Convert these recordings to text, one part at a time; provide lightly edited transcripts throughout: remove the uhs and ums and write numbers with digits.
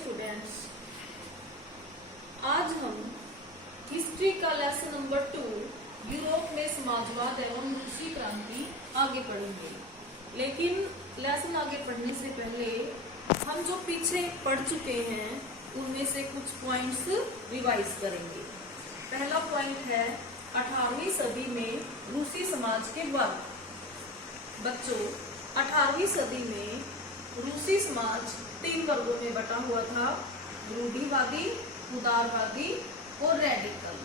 Students, आज हम history का लेसन नंबर 2 यूरोप में समाजवाद एवं रूसी क्रांति आगे पढ़ेंगे। लेकिन लेसन आगे पढ़ने से पहले हम जो पीछे पढ़ चुके हैं उनमें से कुछ पॉइंट्स रिवाइज करेंगे। पहला पॉइंट है 18वीं सदी में रूसी समाज के वर्ग। बच्चों, 18वीं सदी में रूसी समाज 3 वर्गों में बटा हुआ था: रूढ़िवादी, उदारवादी और रेडिकल।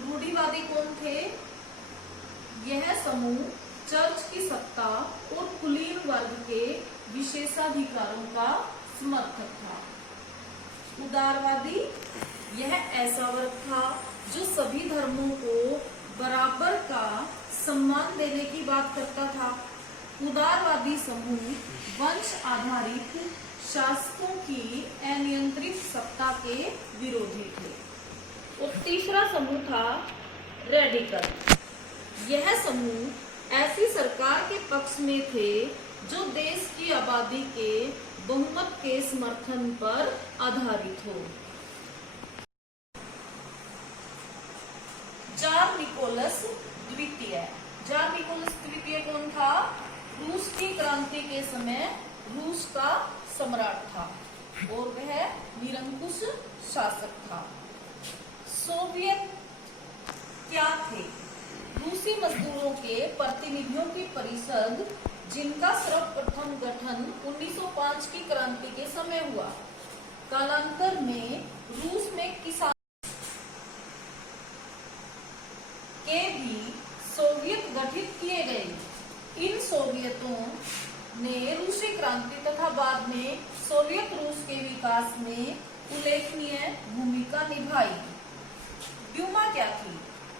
रूढ़िवादी कौन थे? यह समूह चर्च की सत्ता और कुलीन वर्ग के विशेषाधिकारों का समर्थक था। उदारवादी यह ऐसा वर्ग था जो सभी धर्मों को बराबर का सम्मान देने की बात करता था। उदारवादी समूह वंश आधारित शासकों की अनियंत्रित सत्ता के विरोधी थे। और तीसरा समूह था रेडिकल। यह समूह ऐसी सरकार के पक्ष में थे जो देश की आबादी के बहुमत के समर्थन पर आधारित हो। जार निकोलस द्वितीय। जार निकोलस द्वितीय कौन था? रूस की क्रांति के समय रूस का सम्राट था और वह निरंकुश शासक था। सोवियत क्या थे? रूसी मजदूरों के प्रतिनिधियों की परिषद, जिनका सर्वप्रथम गठन 1905 की क्रांति के समय हुआ। कालांतर में रूस में किसान के भी सोवियत गठित किए गए। इन सोवियतों ने रूसी क्रांति तथा बाद में सोवियत रूस के विकास में उल्लेखनीय भूमिका निभाई। ड्यूमा क्या थी?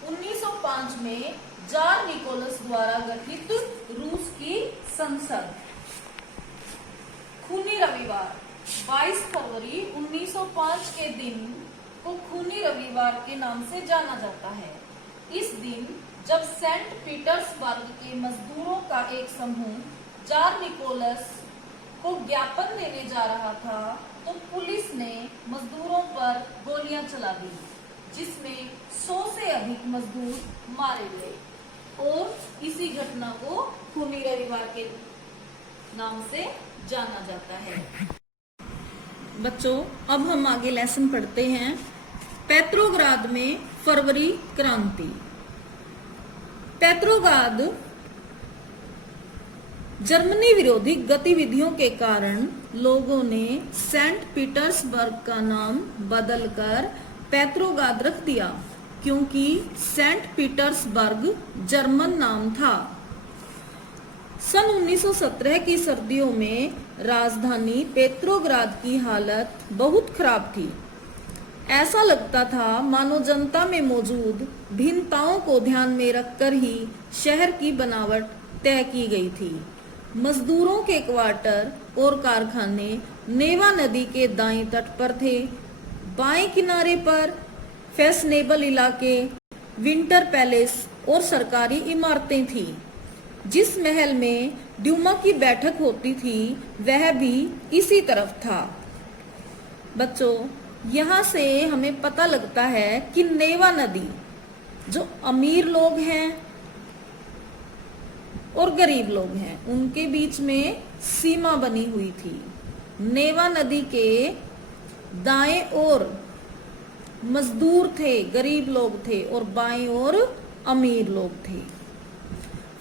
1905 में जार निकोलस द्वारा गठित रूस की संसद। खूनी रविवार। 22 फरवरी 1905 के दिन को खूनी रविवार के नाम से जाना जाता है। इस दिन जब सेंट पीटर्सबर्ग के मजदूरों का एक समूह जार निकोलस को ज्ञापन देने जा रहा था तो पुलिस ने मजदूरों पर गोलियां चला दी, जिसमें 100 से अधिक मजदूर मारे गए और इसी घटना को खूनी रविवार के नाम से जाना जाता है। बच्चों, अब हम आगे लेसन पढ़ते हैं। पेट्रोग्राद में फरवरी क्रांति। पेट्रोग्राद जर्मनी विरोधी गतिविधियों के कारण लोगों ने सेंट पीटर्सबर्ग का नाम बदलकर पेट्रोग्राद रख दिया, क्योंकि सेंट पीटर्सबर्ग जर्मन नाम था। सन 1917 की सर्दियों में राजधानी पेट्रोग्राद की हालत बहुत खराब थी। ऐसा लगता था मानो जनता में मौजूद भिन्नताओं को ध्यान में रखकर ही शहर की बनावट तय की गई थी। मजदूरों के क्वार्टर और कारखाने नेवा नदी के दाईं तट पर थे। बाएं किनारे पर फैशनेबल इलाके, विंटर पैलेस और सरकारी इमारतें थी। जिस महल में ड्यूमा की बैठक होती थी वह भी इसी तरफ था। बच्चों, यहाँ से हमें पता लगता है कि नेवा नदी, जो अमीर लोग हैं और गरीब लोग हैं, उनके बीच में सीमा बनी हुई थी। नेवा नदी के दाएं ओर मजदूर थे, गरीब लोग थे, और बाएं ओर अमीर लोग थे।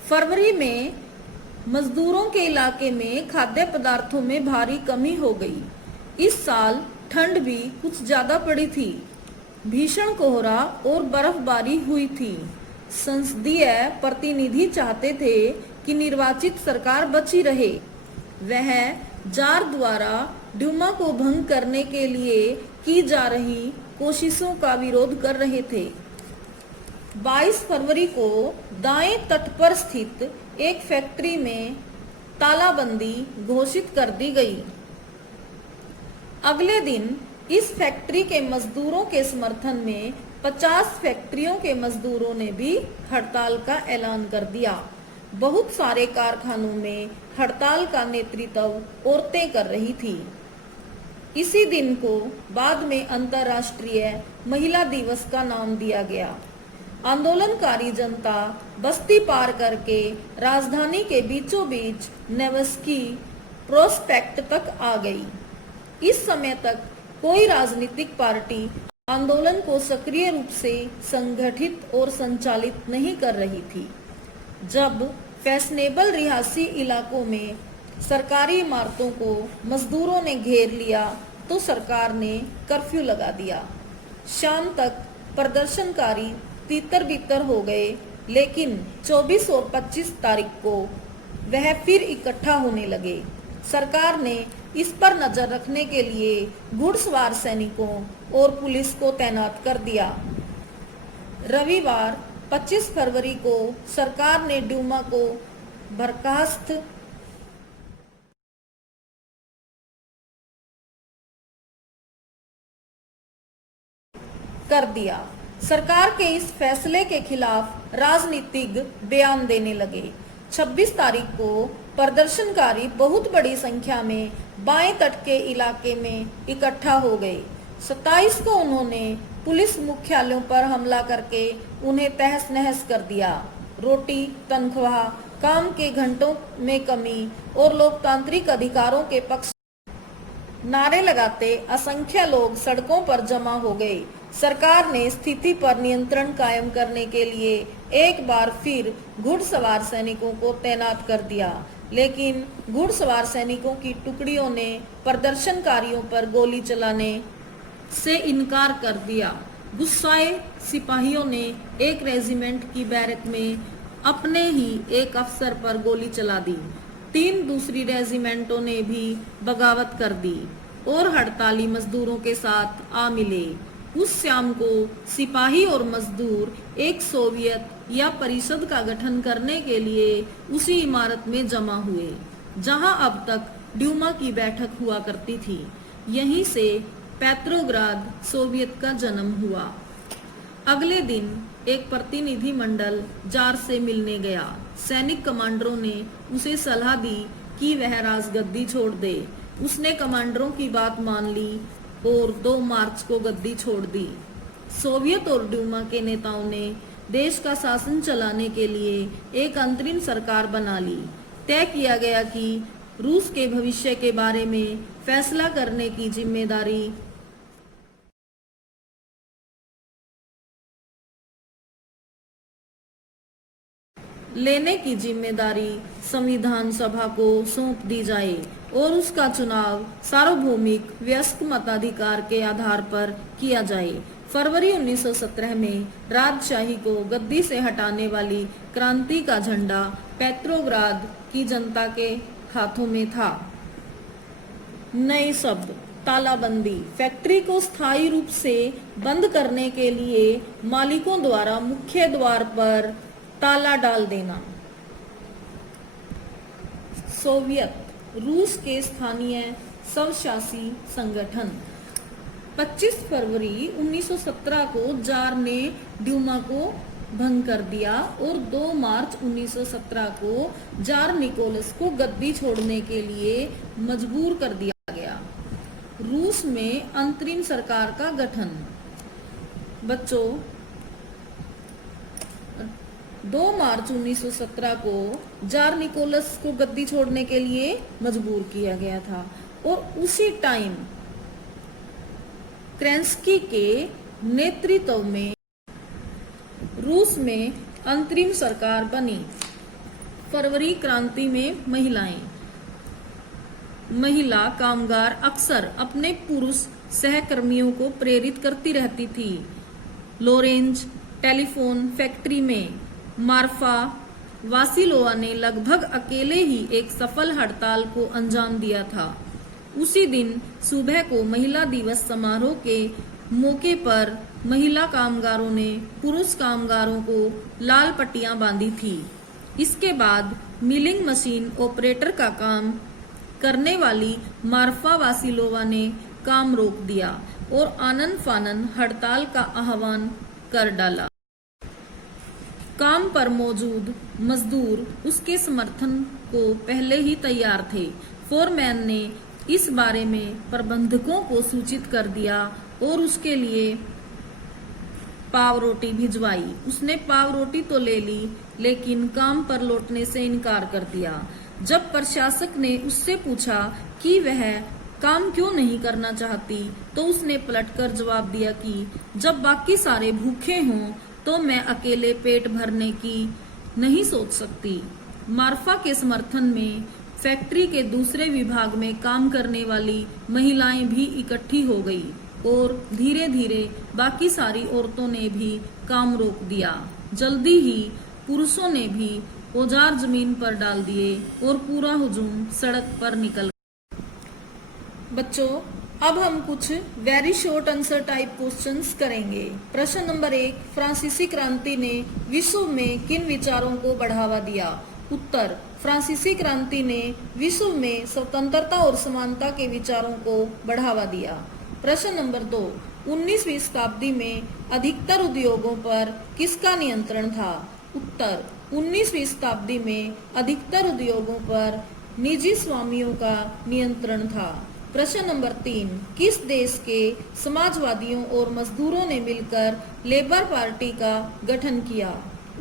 फरवरी में मजदूरों के इलाके में खाद्य पदार्थों में भारी कमी हो गई। इस साल ठंड भी कुछ ज्यादा पड़ी थी। भीषण कोहरा और बर्फबारी हुई थी। संसदीय प्रतिनिधि चाहते थे कि निर्वाचित सरकार बची रहे। वह जार द्वारा ड्यूमा को भंग करने के लिए की जा रही कोशिशों का विरोध कर रहे थे। 22 फरवरी को दाएं तट पर स्थित एक फैक्ट्री में तालाबंदी घोषित कर दी गई। अगले दिन इस फैक्ट्री के मजदूरों के समर्थन में 50 फैक्ट्रियों के मजदूरों ने भी हड़ताल का ऐलान कर दिया। बहुत सारे कारखानों में हड़ताल का नेतृत्व औरतें कर रही थी। इसी दिन को बाद में अंतर्राष्ट्रीय महिला दिवस का नाम दिया गया। आंदोलनकारी जनता बस्ती पार करके राजधानी के बीचों बीच नेवस्की प्रोस्पेक्ट तक आ गई। इस समय तक कोई राजनीतिक पार्टी आंदोलन को सक्रिय रूप से संगठित और संचालित नहीं कर रही थी। जब फैशनेबल रिहायशी इलाकों में सरकारी इमारतों को मजदूरों ने घेर लिया तो सरकार ने कर्फ्यू लगा दिया। शाम तक प्रदर्शनकारी तीतर बीतर हो गए, लेकिन 24 और 25 तारीख को वह फिर इकट्ठा होने लगे। सरकार ने इस पर नजर रखने के लिए घुड़सवार सैनिकों और पुलिस को तैनात कर दिया। रविवार 25 फरवरी को सरकार ने ड्यूमा को बर्खास्त कर दिया। सरकार के इस फैसले के खिलाफ राजनीतिक बयान देने लगे। 26 तारीख को प्रदर्शनकारी बहुत बड़ी संख्या में बाएं तट के इलाके में इकट्ठा हो गए। 27 को उन्होंने पुलिस मुख्यालयों पर हमला करके उन्हें तहस नहस कर दिया। रोटी, तनख्वाह, काम के घंटों में कमी और लोकतांत्रिक अधिकारों के पक्ष नारे लगाते असंख्य लोग सड़कों पर जमा हो गए। सरकार ने स्थिति पर नियंत्रण कायम करने के लिए एक बार फिर घुड़सवार सैनिकों को तैनात कर दिया, लेकिन घुड़सवार सैनिकों की टुकड़ियों ने प्रदर्शनकारियों पर गोली चलाने से इनकार कर दिया। गुस्साए सिपाहियों ने एक रेजिमेंट की बैरक में अपने ही एक अफसर पर गोली चला दी। 3 दूसरी रेजिमेंटों ने भी बगावत कर दी और हड़ताली मजदूरों के साथ आ मिले। उस शाम को सिपाही और मजदूर एक सोवियत या परिषद का गठन करने के लिए उसी इमारत में जमा हुए जहां अब तक ड्यूमा की बैठक हुआ करती थी। यहीं से पेट्रोग्राद सोवियत का जन्म हुआ। अगले दिन एक प्रतिनिधि मंडल जार से मिलने गया। सैनिक कमांडरों ने उसे सलाह दी कि वह राजगद्दी छोड़ दे। उसने कमांडरों की बात मान ली और 2 मार्च को गद्दी छोड़ दी। सोवियत और ड्यूमा के नेताओं ने देश का शासन चलाने के लिए एक अंतरिम सरकार बना ली। तय किया गया कि रूस के भविष्य के बारे में फैसला करने की जिम्मेदारी लेने की जिम्मेदारी संविधान सभा को सौंप दी जाए और उसका चुनाव सार्वभौमिक वयस्क मताधिकार के आधार पर किया जाए। फरवरी 1917 में राजशाही को गद्दी से हटाने वाली क्रांति का झंडा पेट्रोग्राद की जनता के हाथों में था। नए शब्द: तालाबंदी। फैक्ट्री को स्थायी रूप से बंद करने के लिए मालिकों द्वारा मुख्य द्वार पर ताला डाल देना। सोवियत रूस के स्थानीय स्वशासी संगठन। 25 फरवरी 1917 को जार ने ड्यूमा को भंग कर दिया और 2 मार्च 1917 को जार निकोलस को गद्दी छोड़ने के लिए मजबूर कर दिया गया। रूस में अंतरिम सरकार का गठन। बच्चों, 2 मार्च 1917 को जार निकोलस को गद्दी छोड़ने के लिए मजबूर किया गया था और उसी टाइम केरेंस्की के नेतृत्व में रूस में अंतरिम सरकार बनी। फरवरी क्रांति में महिलाएं। महिला कामगार अक्सर अपने पुरुष सहकर्मियों को प्रेरित करती रहती थी। लोरेंज टेलीफोन फैक्ट्री में मार्फा वासिलोवा ने लगभग अकेले ही एक सफल हड़ताल को अंजाम दिया था। उसी दिन सुबह को महिला दिवस समारोह के मौके पर महिला कामगारों ने पुरुष कामगारों को लाल पट्टियां बांधी थी। इसके बाद मिलिंग मशीन ऑपरेटर का काम करने वाली मार्फा वासिलोवा ने काम रोक दिया और आनन फानन हड़ताल का आह्वान कर डाला। काम पर मौजूद मजदूर उसके समर्थन को पहले ही तैयार थे। फोरमैन ने इस बारे में प्रबंधकों को सूचित कर दिया और उसके लिए पाव रोटी भिजवाई। उसने पाव रोटी तो ले ली, लेकिन काम पर लौटने से इनकार कर दिया। जब प्रशासक ने उससे पूछा कि वह काम क्यों नहीं करना चाहती, तो उसने पलटकर जवाब दिया कि जब बाकी सारे भूखे हों तो मैं अकेले पेट भरने की नहीं सोच सकती। मार्फा के समर्थन में फैक्ट्री के दूसरे विभाग में काम करने वाली महिलाएं भी इकट्ठी हो गई और धीरे धीरे बाकी सारी औरतों ने भी काम रोक दिया। जल्दी ही पुरुषों ने भी औजार जमीन पर डाल दिए और पूरा हुजूम सड़क पर निकल गया। बच्चों, अब हम कुछ very short answer type questions करेंगे। प्रश्न नंबर 1, फ्रांसीसी क्रांति ने विश्व में किन विचारों को बढ़ावा दिया? उत्तर, फ्रांसीसी क्रांति ने विश्व में स्वतंत्रता और समानता के विचारों को बढ़ावा दिया। प्रश्न नंबर 2, 19वीं शताब्दी में अधिकतर उद्योगों पर किसका नियंत्रण था? उत्तर, 19वीं शताब्दी में अधिकतर उद्योगों पर निजी स्वामियों का नियंत्रण था। प्रश्न नंबर 3, किस देश के समाजवादियों और मजदूरों ने मिलकर लेबर पार्टी का गठन किया?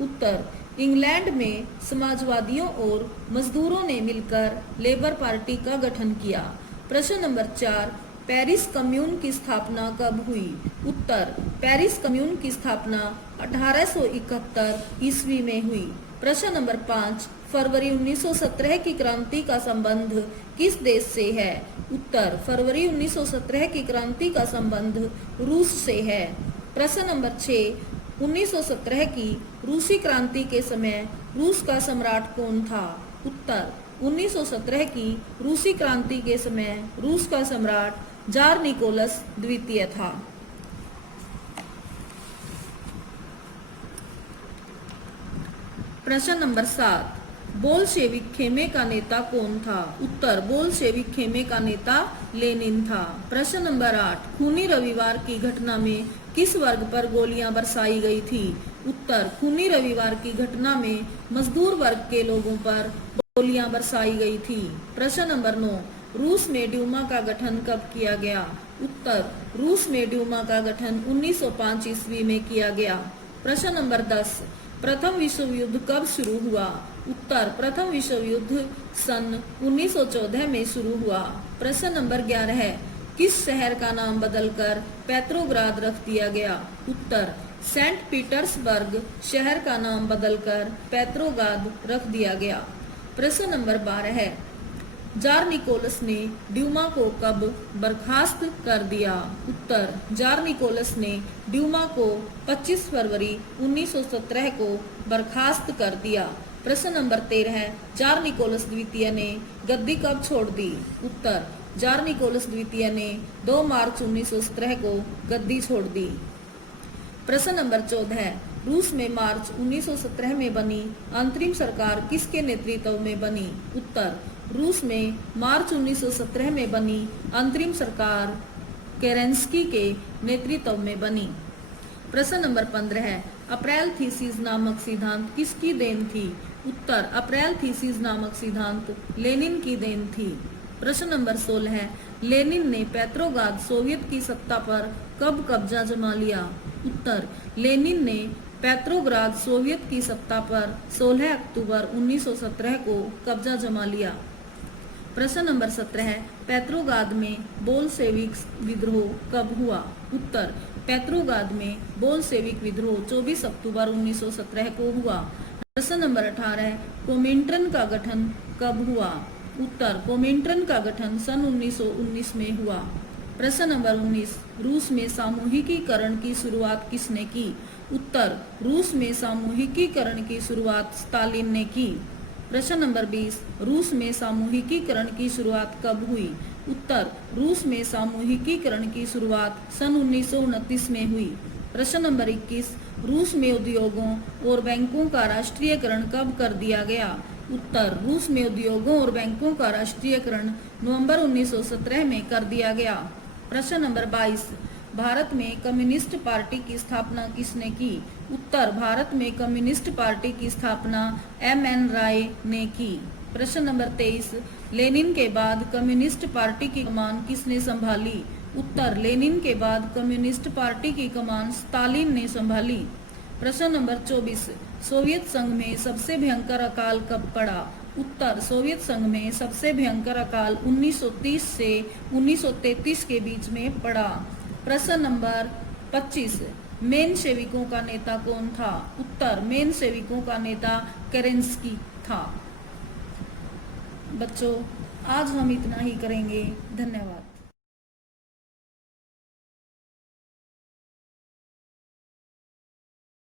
उत्तर, इंग्लैंड में समाजवादियों और मजदूरों ने मिलकर लेबर पार्टी का गठन किया। प्रश्न नंबर 4, पेरिस कम्यून की स्थापना कब हुई? उत्तर, पेरिस कम्यून की स्थापना 1871 ईस्वी में हुई। प्रश्न नंबर 5, फरवरी 1917 की क्रांति का संबंध किस देश से है? उत्तर, फरवरी 1917 की क्रांति का संबंध रूस से है। प्रश्न नंबर 6, 1917 की रूसी क्रांति के समय रूस का सम्राट कौन था? उत्तर, 1917 की रूसी क्रांति के समय रूस का सम्राट जार निकोलस द्वितीय था। प्रश्न नंबर 7, बोल्शेविक खेमे का नेता कौन था? उत्तर, बोल्शेविक खेमे का नेता लेनिन था। प्रश्न नंबर 8, खूनी रविवार की घटना में किस वर्ग पर गोलियां बरसाई गई थी? उत्तर, खूनी रविवार की घटना में मजदूर वर्ग के लोगों पर गोलियां बरसाई गई थी। प्रश्न नंबर 9, रूस में ड्यूमा का गठन कब किया गया? उत्तर, रूस में ड्यूमा का गठन 1905 ईस्वी में किया गया। प्रश्न नंबर 10, प्रथम विश्व युद्ध कब शुरू हुआ? उत्तर, प्रथम विश्व युद्ध सन 1914 में शुरू हुआ। प्रश्न नंबर 11 है, किस शहर का नाम बदलकर पेट्रोग्राद रख दिया गया? उत्तर, सेंट पीटर्सबर्ग शहर का नाम बदलकर पेट्रोग्राद रख दिया गया। प्रश्न नंबर 12 है, जार निकोलस ने ड्यूमा को कब बर्खास्त कर दिया? उत्तर, जार निकोलस ने ड्यूमा को 25 फरवरी 1917 को बर्खास्त कर दिया। प्रश्न नंबर 13 है, जार निकोलस द्वितीय ने गद्दी कब छोड़ दी? उत्तर, जार निकोलस द्वितीय ने 2 मार्च 1917 को गद्दी छोड़ दी। प्रश्न नंबर 14 है, रूस में मार्च 1917 में बनी अंतरिम सरकार किसके नेतृत्व में बनी? उत्तर, रूस में मार्च 1917 में बनी अंतरिम सरकार केरेंस्की के नेतृत्व में बनी। प्रश्न नंबर 15 है, अप्रैल थीसिस नामक सिद्धांत किसकी देन थी? उत्तर, अप्रैल थीसिस नामक सिद्धांत लेनिन की देन थी। प्रश्न नंबर 16 है, लेनिन ने पेट्रोग्राद सोवियत की सत्ता पर कब कब्जा जमा लिया? उत्तर, लेनिन ने पेट्रोग्राद सोवियत की सत्ता पर 16 अक्टूबर 1917 को कब्जा जमा लिया। प्रश्न नंबर 17 है, पेट्रोग्राद में बोल्शेविक विद्रोह कब हुआ? उत्तर, पेट्रोग्राद में बोल्शेविक विद्रोह 24 अक्टूबर 1917 को हुआ। प्रश्न नंबर 18 है, कोमिंटर्न का गठन कब हुआ? उत्तर, कोमिंटर्न का गठन सन 1919 में हुआ। प्रश्न नंबर 19, रूस में सामूहिकीकरण की शुरुआत किसने की? उत्तर, रूस में सामूहिकीकरण की शुरुआत स्टालिन ने की। प्रश्न नंबर 20, रूस में सामूहिकीकरण की शुरुआत कब हुई? उत्तर, रूस में सामूहिकीकरण की शुरुआत सन 1929 में हुई। प्रश्न नंबर 21, रूस में उद्योगों और बैंकों का राष्ट्रीयकरण कब कर दिया गया? उत्तर, रूस में उद्योगों और बैंकों का राष्ट्रीयकरण नवंबर 1917 में कर दिया गया। प्रश्न नंबर 22, भारत में कम्युनिस्ट पार्टी की स्थापना किसने की? उत्तर, भारत में कम्युनिस्ट पार्टी की स्थापना M.N. राय ने की। प्रश्न नंबर 23, लेनिन के बाद कम्युनिस्ट पार्टी की कमान किसने संभाली? उत्तर, लेनिन के बाद कम्युनिस्ट पार्टी की कमान स्टालिन ने संभाली। प्रश्न नंबर 24, सोवियत संघ में सबसे भयंकर अकाल कब पड़ा? उत्तर, सोवियत संघ में सबसे भयंकर अकाल 1930 से 1933 के बीच में पड़ा। प्रश्न नंबर 25, मेनशेविकों का नेता कौन था? उत्तर, मेनशेविकों का नेता केरेंस्की था। बच्चों, आज हम इतना ही करेंगे। धन्यवाद।